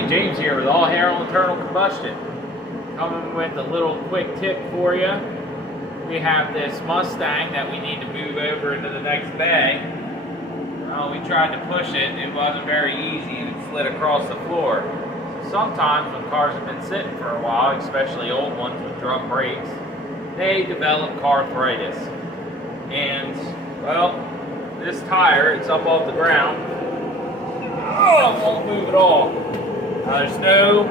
Hey, James here with All Hail Internal Combustion. Coming with a little quick tip for you. We have this Mustang that we need to move over into the next bay. We tried to push it, it wasn't very easy and it slid across the floor. So sometimes when cars have been sitting for a while, especially old ones with drum brakes, they develop car arthritis. And, well, this tire, it's up off the ground. Oh, it won't move at all. There's no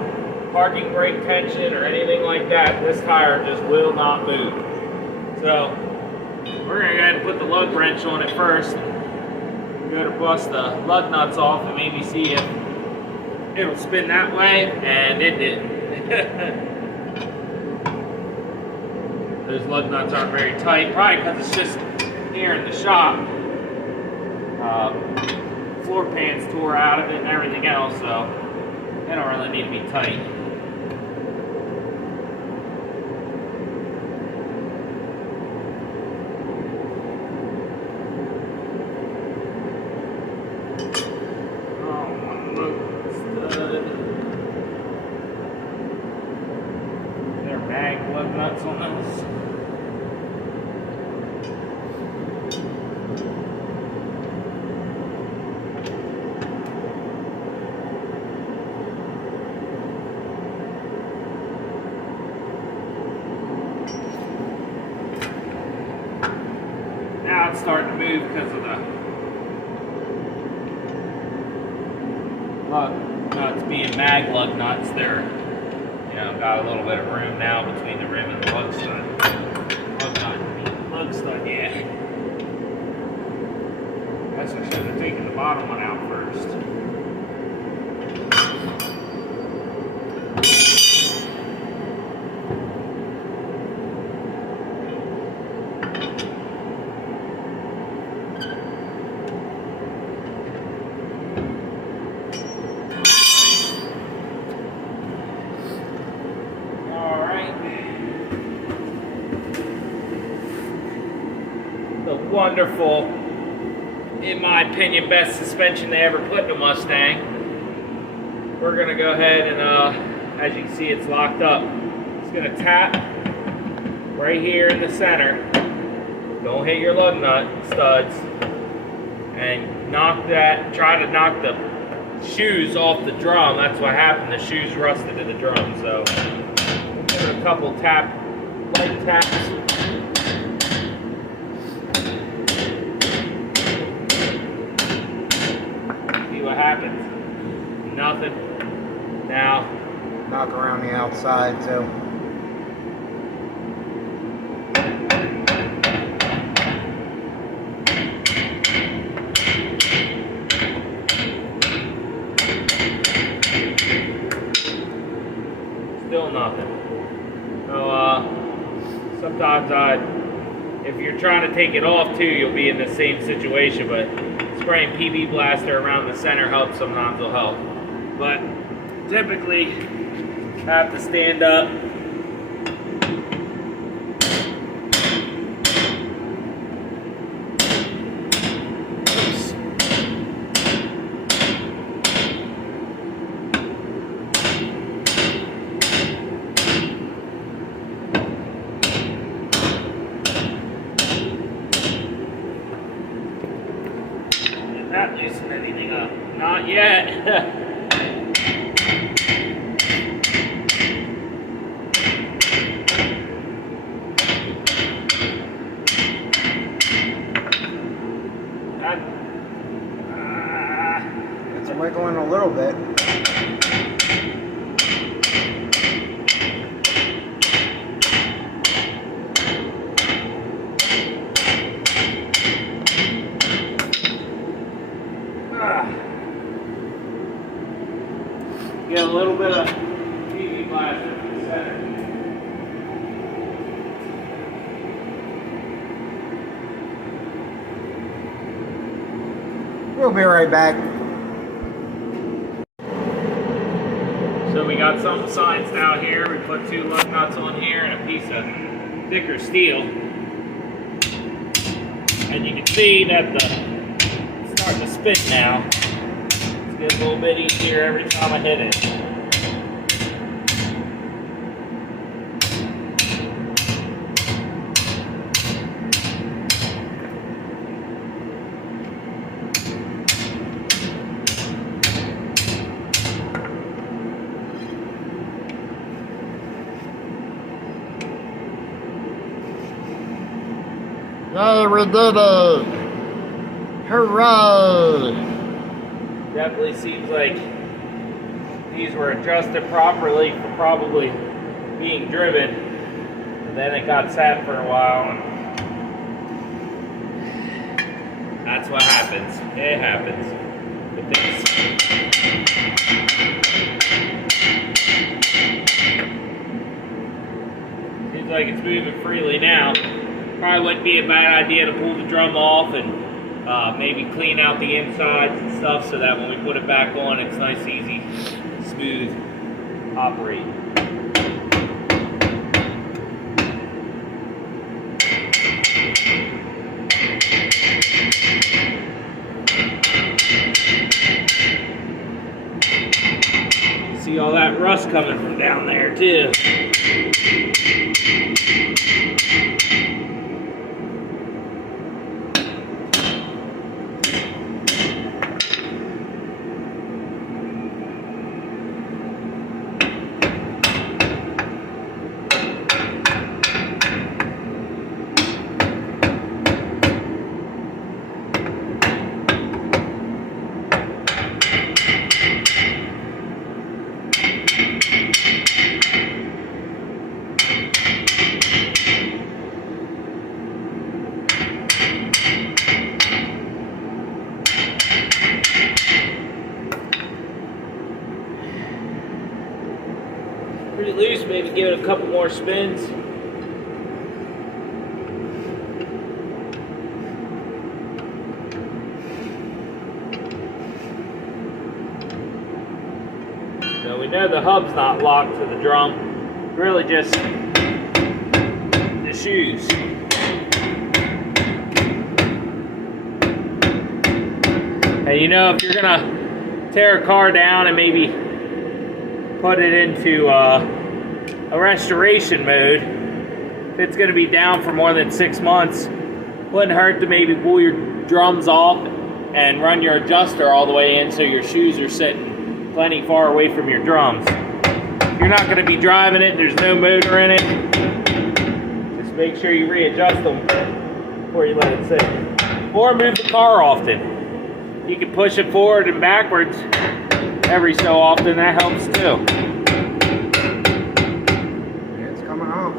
parking brake tension or anything like that. This tire just will not move. So we're going to go ahead and put the lug wrench on it first. We're going to bust the lug nuts off and maybe see if it'll spin that way, and it didn't. Those lug nuts aren't very tight, probably because it's just here in the shop. Floor pans tore out of it and everything else, so they don't really need to be tight. Oh, one look stud. They're mag lug nuts on those. Now it's starting to move because of the lug nuts being mag lug nuts. They're, got a little bit of room now between the rim and the lug stud. Lug stud, yeah. Guess I should have taken the bottom one out first. The wonderful, in my opinion, best suspension they ever put in a Mustang. We're going to go ahead and, as you can see, it's locked up. It's going to tap right here in the center. Don't hit your lug nut studs. And try to knock the shoes off the drum. That's what happened. The shoes rusted in the drum. So, we'll give it a couple light taps. What happens? Nothing. Now, knock around the outside too. Still nothing. So, sometimes if you're trying to take it off too, you'll be in the same situation, but spraying PB Blaster around the center helps, sometimes will help. But typically, have to stand up. Oops. Not loosen anything up. Not yet. It's wiggling a little bit. Get a little bit of PV Blaster in the center. We'll be right back. So we got some signs down here. We put 2 lug nuts on here and a piece of thicker steel. And you can see that it's starting to spin now. It's gets a little bit easier every time I hit it. Yay, we did it! Hooray! Definitely seems like these were adjusted properly for probably being driven. And then it got sat for a while. And that's what happens. It happens with this. Seems like it's moving freely now. Probably wouldn't be a bad idea to pull the drum off and maybe clean out the insides and stuff so that when we put it back on, it's nice, easy, smooth operating. See all that rust coming from down there too. Pretty loose, maybe give it a couple more spins. So we know the hub's not locked to the drum. Really just the shoes. And you know, if you're gonna tear a car down and maybe put it into a restoration mode, if it's going to be down for more than 6 months, wouldn't hurt to maybe pull your drums off and run your adjuster all the way in so your shoes are sitting plenty far away from your drums. If you're not going to be driving it and there's no motor in it, just make sure you readjust them before you let it sit. Or move the car often. You can push it forward and backwards every so often, that helps too. It's coming off.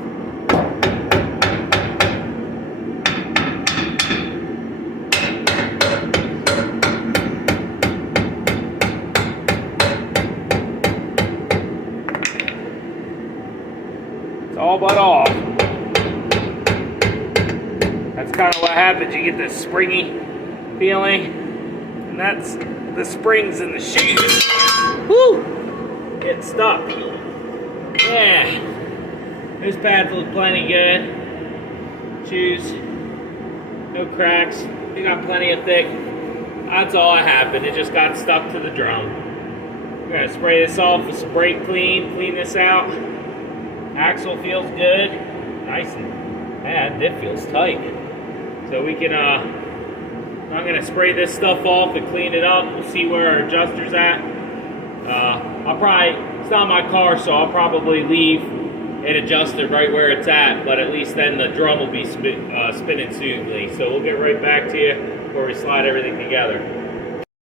It's all but off. That's kind of what happens. You get this springy feeling, and that's the springs in the shoes. Woo! Get stuck. Yeah. Those pads look plenty good. Shoes, no cracks. They got plenty of thick. That's all that happened. It just got stuck to the drum. We're gonna spray this off with some brake clean this out. Axle feels good. Nice and bad. Diff feels tight. So we can I'm gonna spray this stuff off and clean it up. We'll see where our adjuster's at. It's not my car, so I'll probably leave it adjusted right where it's at, but at least then the drum will be spinning smoothly. So we'll get right back to you before we slide everything together.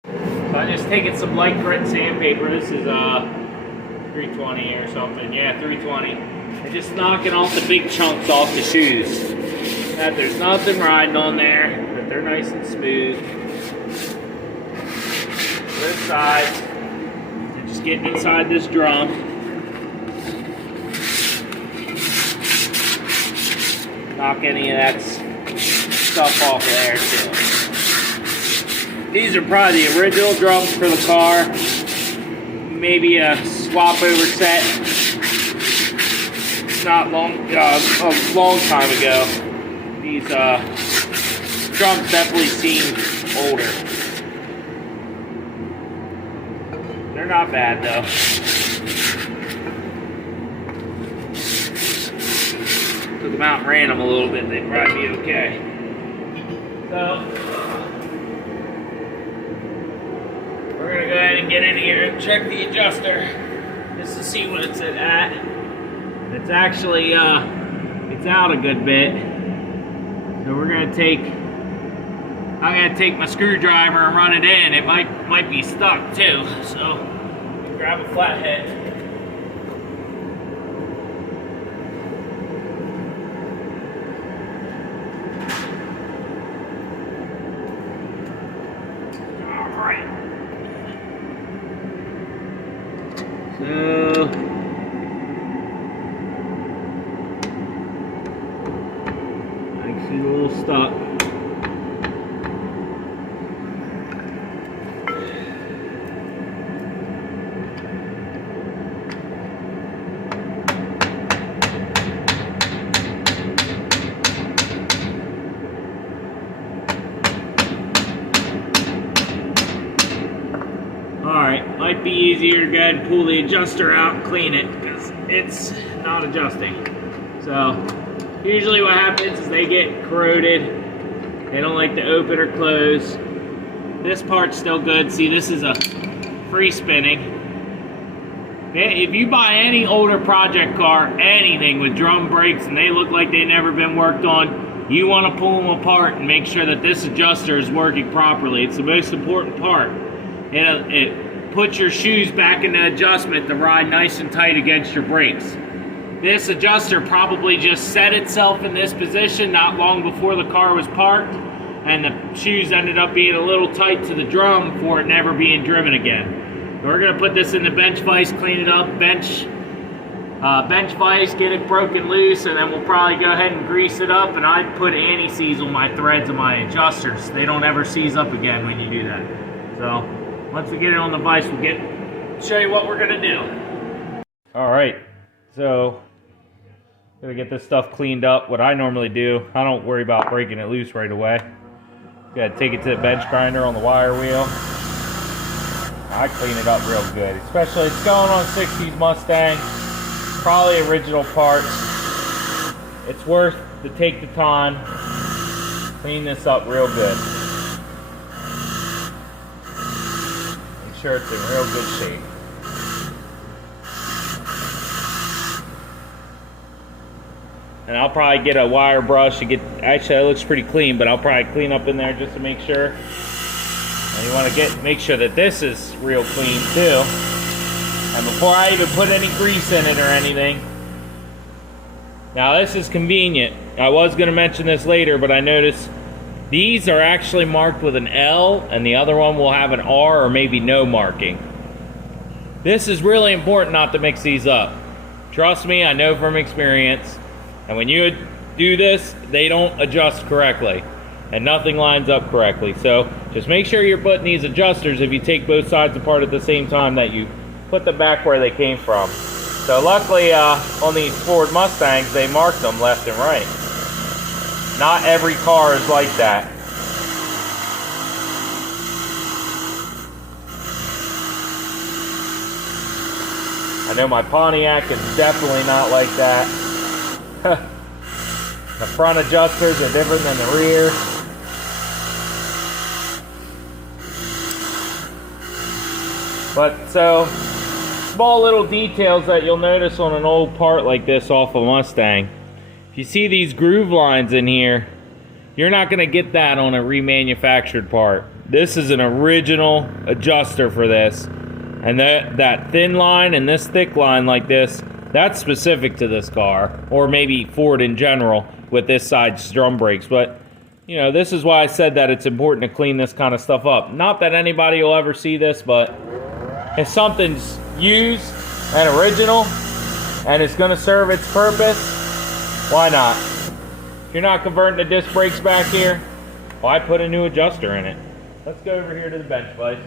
So I'm just taking some light grit sandpaper. This is 320 or something. Yeah, 320. And just knocking off the big chunks off the shoes. That there's nothing riding on there, that they're nice and smooth. Both sides. Just getting inside this drum. Knock any of that stuff off of there too. These are probably the original drums for the car. Maybe a swap over set. Not long, a long time ago. These drums definitely seem older. not bad though. Took them out and ran them a little bit, they'd probably be okay. So, we're gonna go ahead and get in here and check the adjuster just to see what it's at. It's actually, it's out a good bit. So we're gonna I'm gonna take my screwdriver and run it in. It might be stuck too. So grab a flathead. All right. So I see a little stuck. Alright, might be easier to go ahead and pull the adjuster out and clean it because it's not adjusting. So, usually what happens is they get corroded. They don't like to open or close. This part's still good. See, this is a free spinning. If you buy any older project car, anything with drum brakes, and they look like they've never been worked on, you want to pull them apart and make sure that this adjuster is working properly. It's the most important part. It puts your shoes back in the adjustment to ride nice and tight against your brakes. This adjuster probably just set itself in this position not long before the car was parked, and the shoes ended up being a little tight to the drum for it never being driven again. We're going to put this in the bench vise, clean it up, bench vise, get it broken loose, and then we'll probably go ahead and grease it up. And I'd put anti-seize on my threads and my adjusters. They don't ever seize up again when you do that. So once we get it on the vise, we'll show you what we're going to do. All right, so gonna get this stuff cleaned up. What I normally do, I don't worry about breaking it loose right away. Gotta take it to the bench grinder on the wire wheel. I clean it up real good, especially it's going on 60s Mustang, probably original parts. It's worth to take the time, clean this up real good. Make sure it's in real good shape. And I'll probably get a wire brush to get, actually it looks pretty clean, but I'll probably clean up in there just to make sure. And you want to make sure that this is real clean too. And before I even put any grease in it or anything. Now this is convenient. I was going to mention this later, but I noticed these are actually marked with an L and the other one will have an R or maybe no marking. This is really important not to mix these up. Trust me, I know from experience. And when you do this, they don't adjust correctly. And nothing lines up correctly. So just make sure you're putting these adjusters, if you take both sides apart at the same time, that you put them back where they came from. So luckily on these Ford Mustangs, they marked them left and right. Not every car is like that. I know my Pontiac is definitely not like that. The front adjusters are different than the rear. But so, small little details that you'll notice on an old part like this off a Mustang. If you see these groove lines in here, you're not going to get that on a remanufactured part. This is an original adjuster for this. And that thin line and this thick line like this, that's specific to this car, or maybe Ford in general with this side's drum brakes. But, you know, this is why I said that it's important to clean this kind of stuff up. Not that anybody will ever see this, but if something's used and original and it's going to serve its purpose, why not? If you're not converting the disc brakes back here, why put a new adjuster in it? Let's go over here to the bench vise.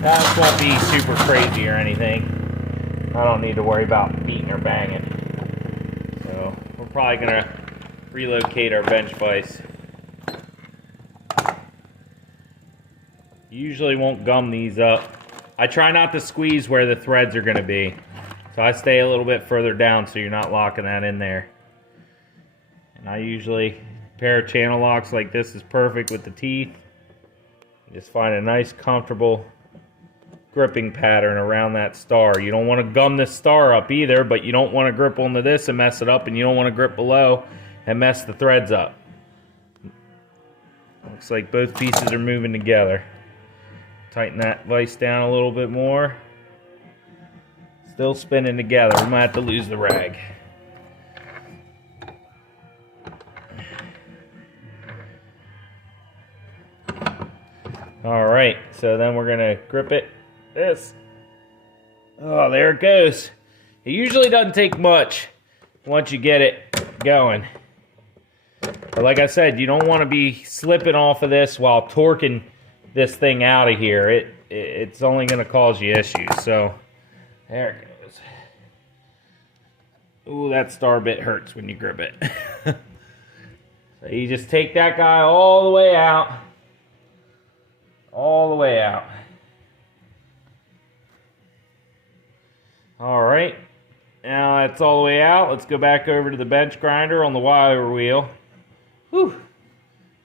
That won't be super crazy or anything. I don't need to worry about beating or banging. So we're probably gonna relocate our bench vise You usually won't gum these up. I try not to squeeze where the threads are going to be. So I stay a little bit further down so you're not locking that in there. And I usually, a pair of channel locks like this is perfect with the teeth. You just find a nice, comfortable gripping pattern around that star. You don't want to gum this star up either, but you don't want to grip onto this and mess it up, and you don't want to grip below and mess the threads up. Looks like both pieces are moving together. Tighten that vise down a little bit more. Still spinning together. We might have to lose the rag. All right, so then we're gonna grip it. This. Oh, there it goes. It usually doesn't take much once you get it going. But like I said, you don't want to be slipping off of this while torquing this thing out of here. It's only going to cause you issues. So there it goes. Ooh, that star bit hurts when you grip it. So you just take that guy all the way out. All the way out. All right. Now that's all the way out. Let's go back over to the bench grinder on the wire wheel. Whew.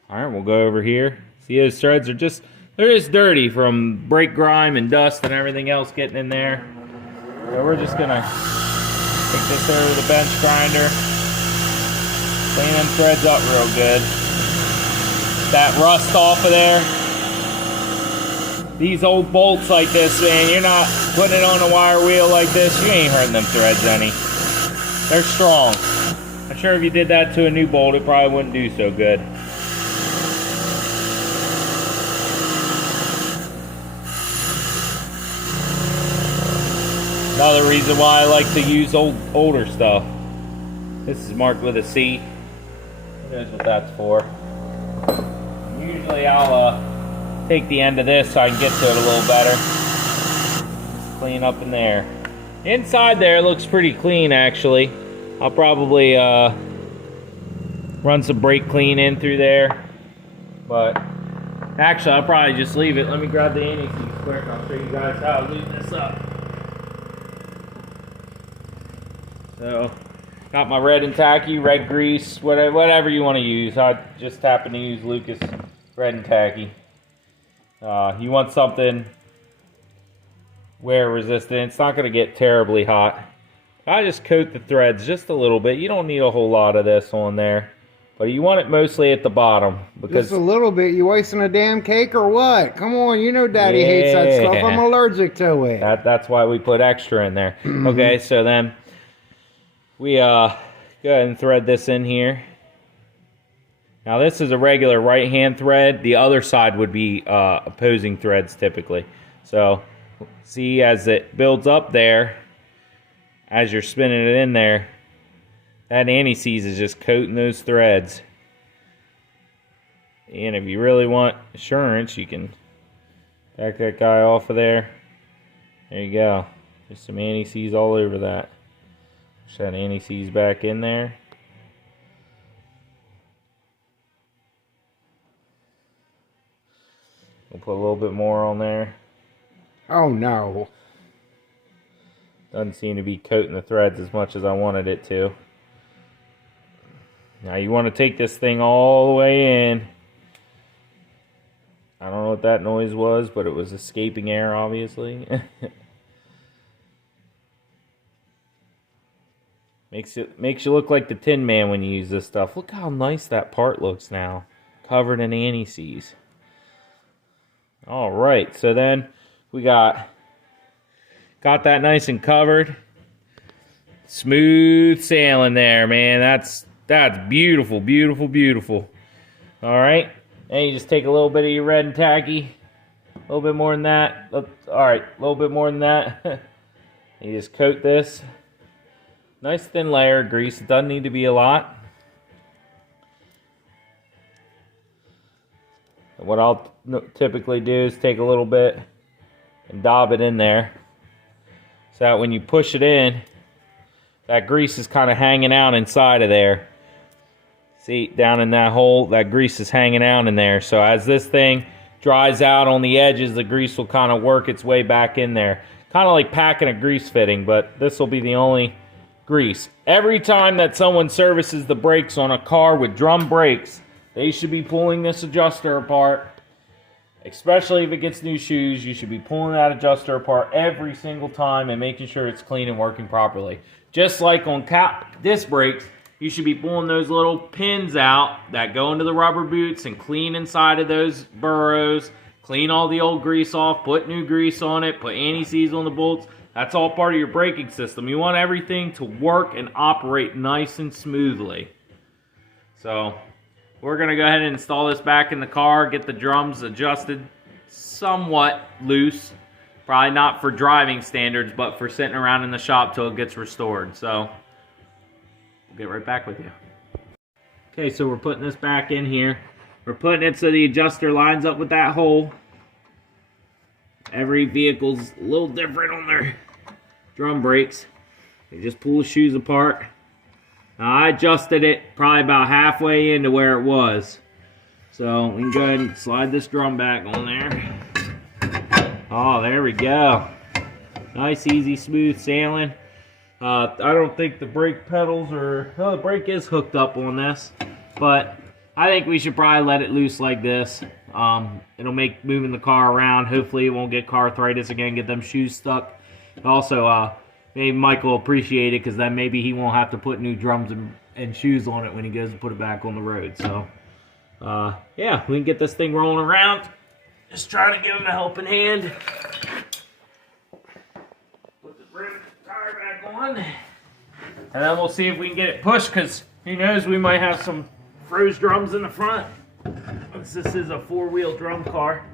All right, we'll go over here. See, those threads are just, they're just dirty from brake grime and dust and everything else getting in there. So we're just gonna take this over to the bench grinder, clean them threads up real good. That rust off of there. These old bolts like this, man, you're not putting it on a wire wheel like this, you ain't hurting them threads any. They're strong. I'm sure if you did that to a new bolt, it probably wouldn't do so good. Another reason why I like to use older stuff. This is marked with a C. Who knows what that's for? Usually I'll take the end of this so I can get to it a little better. Just clean up in there. Inside there looks pretty clean actually. I'll probably run some brake clean in through there. But actually I'll probably just leave it. Let me grab the anti-seize quick. I'll show you guys how to loosen this up. So, got my red and tacky, red grease, whatever you want to use. I just happen to use Lucas red and tacky. You want something wear resistant. It's not going to get terribly hot. I just coat the threads just a little bit. You don't need a whole lot of this on there. But you want it mostly at the bottom. Because just a little bit? You wasting a damn cake or what? Come on, you know Daddy hates that stuff. I'm allergic to it. That's why we put extra in there. Okay, so then we go ahead and thread this in here. Now this is a regular right hand thread. The other side would be opposing threads typically. So see, as it builds up there, as you're spinning it in there, that anti-seize is just coating those threads. And if you really want assurance, you can back that guy off of there. There you go. Just some anti-seize all over that. Push that anti-seize back in there. We'll put a little bit more on there. Oh no. Doesn't seem to be coating the threads as much as I wanted it to. Now you want to take this thing all the way in. I don't know what that noise was, but it was escaping air, obviously. Makes you look like the Tin Man when you use this stuff. Look how nice that part looks now, covered in anti-seize. All right, so then we got that nice and covered. Smooth sailing there, man. That's beautiful, beautiful, beautiful. All right, and you just take a little bit of your red and tacky, a little bit more than that. All right, a little bit more than that. You just coat this. Nice thin layer of grease. It doesn't need to be a lot. What I'll typically do is take a little bit and dab it in there, so that when you push it in, that grease is kind of hanging out inside of there. See, down in that hole, that grease is hanging out in there. So as this thing dries out on the edges, the grease will kind of work its way back in there. Kind of like packing a grease fitting, but this will be the only grease. Every time that someone services the brakes on a car with drum brakes, they should be pulling this adjuster apart. Especially if it gets new shoes, you should be pulling that adjuster apart every single time and making sure it's clean and working properly. Just like on disc brakes, you should be pulling those little pins out that go into the rubber boots and clean inside of those burrows, clean all the old grease off, put new grease on it, put anti-seize on the bolts. That's all part of your braking system. You want everything to work and operate nice and smoothly. So we're going to go ahead and install this back in the car, get the drums adjusted somewhat loose. Probably not for driving standards, but for sitting around in the shop till it gets restored. So we'll get right back with you. Okay, so we're putting this back in here. We're putting it so the adjuster lines up with that hole. Every vehicle's a little different on their drum brakes. You just pull the shoes apart. Now, I adjusted it probably about halfway into where it was. So we can go ahead and slide this drum back on there. Oh, there we go. Nice, easy, smooth sailing. I don't think the brake pedals are... Oh, the brake is hooked up on this. But I think we should probably let it loose like this. It'll make moving the car around. Hopefully it won't get car arthritis again, get them shoes stuck. Also, maybe Mike will appreciate it, because then maybe he won't have to put new drums and shoes on it when he goes to put it back on the road. So, yeah, we can get this thing rolling around. Just trying to give him a helping hand. Put the rim tire back on. And then we'll see if we can get it pushed, because who knows, we might have some froze drums in the front. This is a four-wheel drum car.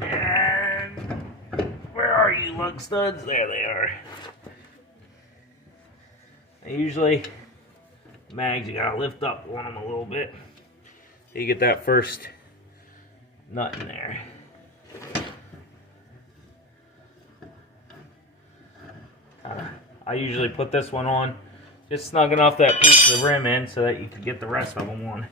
And where are you, lug studs? There they are. Usually, mags, you gotta lift up on them a little bit so you get that first nut in there. I usually put this one on just snug enough that pulls the rim in so that you can get the rest of them on.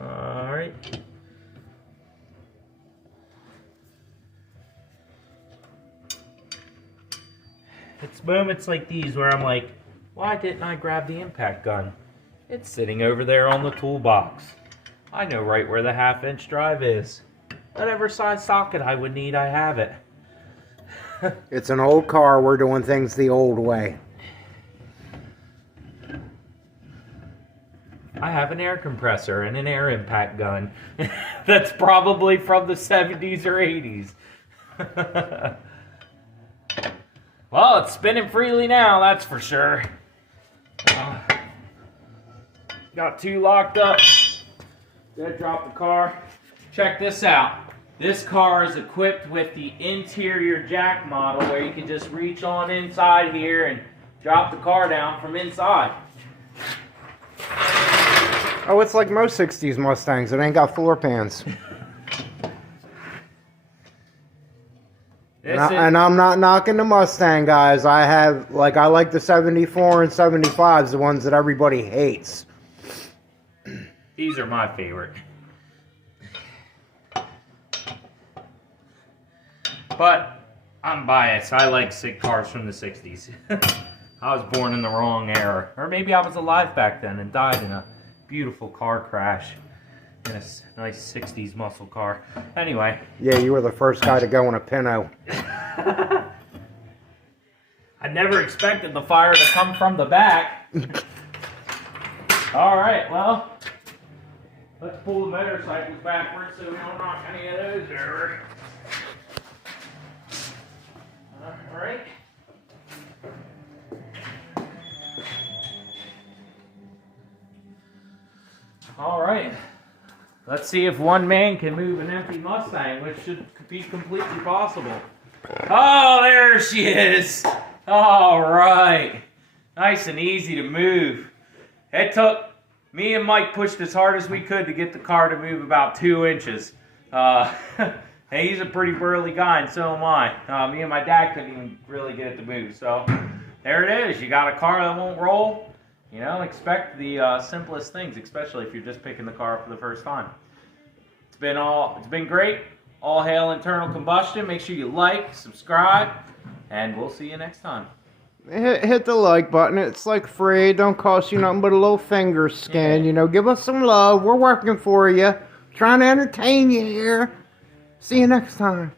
Alright. It's moments like these where I'm like, why didn't I grab the impact gun? It's sitting over there on the toolbox. I know right where the 1/2-inch drive is. Whatever size socket I would need, I have it. It's an old car. We're doing things the old way. I have an air compressor and an air impact gun. That's probably from the 70s or 80s. Well, it's spinning freely now, that's for sure. Got two locked up. Gonna drop the car. Check this out. This car is equipped with the interior jack model where you can just reach on inside here and drop the car down from inside. Oh, it's like most 60s Mustangs. It ain't got floor pans. And I'm not knocking the Mustang, guys. I like the 74 and 75s, the ones that everybody hates. These are my favorite. But I'm biased. I like sick cars from the 60s. I was born in the wrong era. Or maybe I was alive back then and died in a beautiful car crash in a nice 60s muscle car. Anyway. Yeah, you were the first guy to go in a Pinto. I never expected the fire to come from the back. Alright, well, let's pull the motorcycles backwards so we don't knock any of those over. Alright. Alright. Let's see if one man can move an empty Mustang, which should be completely possible. Oh, there she is. All right. Nice and easy to move. It took Me and Mike pushed as hard as we could to get the car to move about 2 inches. Hey, he's a pretty burly guy, and so am I. Me and my dad couldn't even really get it to move. So there it is. You got a car that won't roll. You know, expect the simplest things, especially if you're just picking the car up for the first time. It's been great. All hail internal combustion. Make sure you like, subscribe, and we'll see you next time. Hit the like button. It's like free. Don't cost you nothing but a little finger scan. Yeah. You know, give us some love. We're working for you. Trying to entertain you here. See you next time.